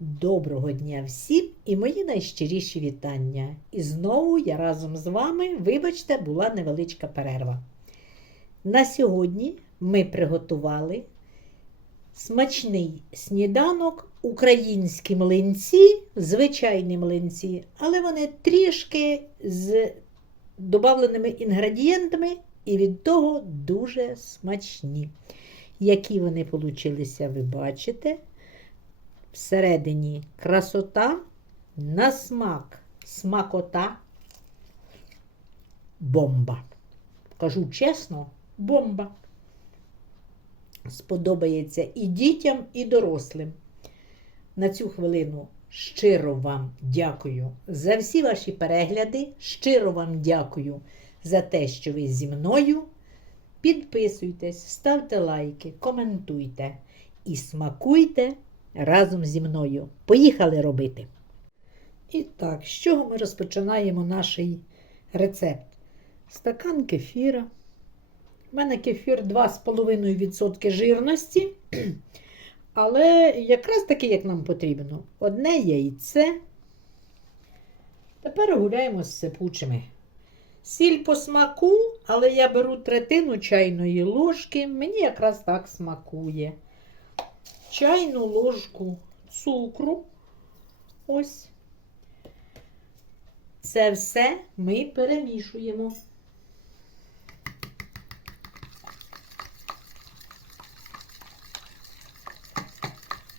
Доброго дня всім і мої найщиріші вітання. І знову я разом з вами, вибачте, була невеличка перерва. На сьогодні ми приготували смачний сніданок, українські млинці, звичайні млинці, але вони трішки з додавленими інгредієнтами і від того дуже смачні. Які вони получилися, ви бачите. Всередині красота, на смак, смакота, бомба. Кажу чесно, бомба. Сподобається і дітям, і дорослим. На цю хвилину щиро вам дякую за всі ваші перегляди. Щиро вам дякую за те, що ви зі мною. Підписуйтесь, ставте лайки, коментуйте і смакуйте разом зі мною. Поїхали робити. І так, з чого ми розпочинаємо наш рецепт? Стакан кефіра. У мене кефір 2,5% жирності. Але якраз таки, як нам потрібно, одне яйце. Тепер гуляємо з сипучими. Сіль по смаку, але я беру третину чайної ложки. Мені якраз так смакує чайну ложку цукру. Ось. Це все ми перемішуємо.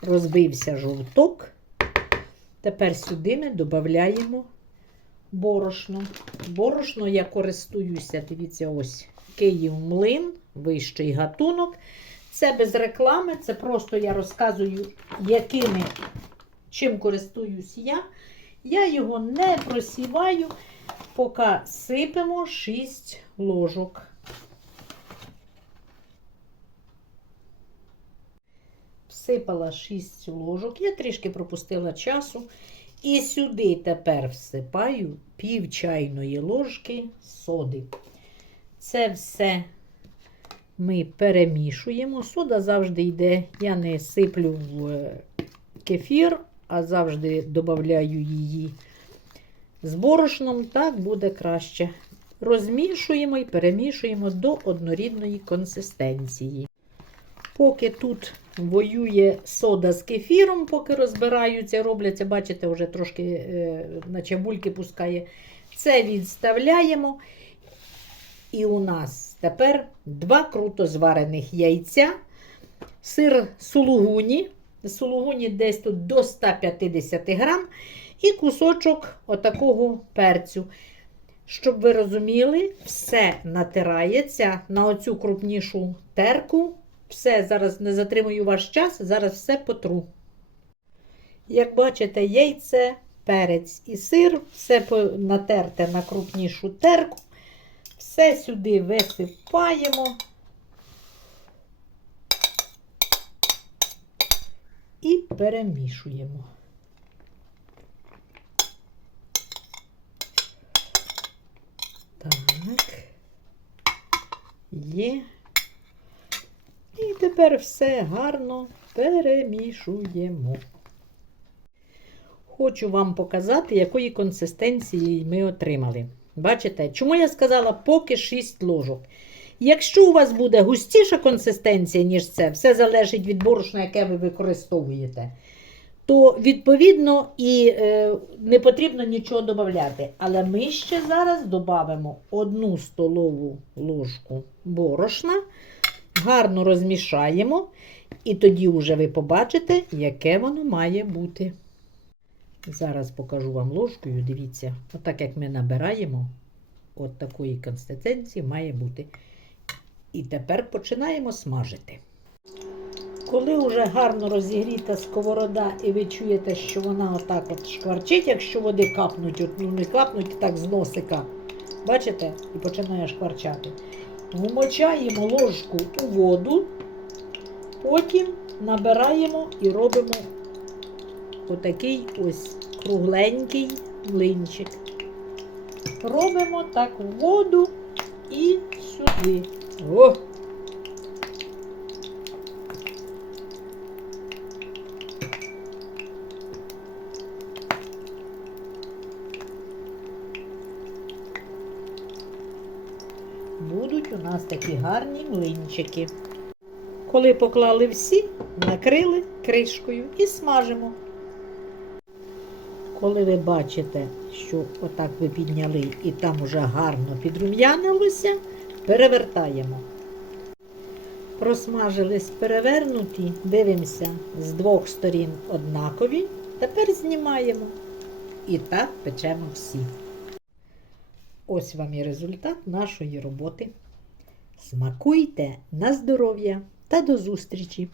Розбився жовток. Тепер сюди ми додаємо борошно. Борошно я користуюся, дивіться, ось Київ млин, вищий гатунок. Це без реклами, це просто я розказую, якими, чим користуюсь я. Я його не просіваю, поки сипемо 6 ложок. Всипала 6 ложок, я трішки пропустила часу. І сюди тепер всипаю пів чайної ложки соди. Це все ми перемішуємо. Сода завжди йде, я не сиплю в кефір, а завжди додаю її з борошном, так буде краще. Розмішуємо і перемішуємо до однорідної консистенції. Поки тут воює сода з кефіром, поки розбираються, робляться, бачите, вже трошки е, наче бульки пускає. Це відставляємо. І у нас тепер два круто зварених яйця, сир сулугуні. Сулугуні десь тут до 150 грам, і кусочок отакого перцю. Щоб ви розуміли, все натирається на оцю крупнішу терку. Все, зараз не затримую ваш час, зараз все потру. Як бачите, яйце, перець і сир, все натерте на крупнішу терку. Все сюди висипаємо і перемішуємо. Так, є. І тепер все гарно перемішуємо. Хочу вам показати, якої консистенції ми отримали. Бачите, чому я сказала поки 6 ложок. Якщо у вас буде густіша консистенція, ніж це, все залежить від борошна, яке ви використовуєте, то, відповідно, і е, не потрібно нічого додати. Але ми ще зараз додамо 1 столову ложку борошна, гарно розмішаємо, і тоді вже ви побачите, яке воно має бути. Зараз покажу вам ложкою, дивіться, отак як ми набираємо, от такої консистенції має бути. І тепер починаємо смажити. Коли вже гарно розігріта сковорода, і ви чуєте, що вона отак от шкварчить, якщо води капнуть, от, ну не капнуть так з носика, бачите, і починає шкварчати. Вмочаємо ложку у воду, потім набираємо і робимо отакий ось кругленький млинчик. Робимо так воду і сюди. О! Будуть у нас такі гарні млинчики. Коли поклали всі, накрили кришкою і смажимо. Коли ви бачите, що отак ви підняли і там уже гарно підрум'янилося, перевертаємо. Просмажились перевернуті, дивимося з двох сторін однакові. Тепер знімаємо. І так печемо всі. Ось вам і результат нашої роботи. Смакуйте на здоров'я та до зустрічі!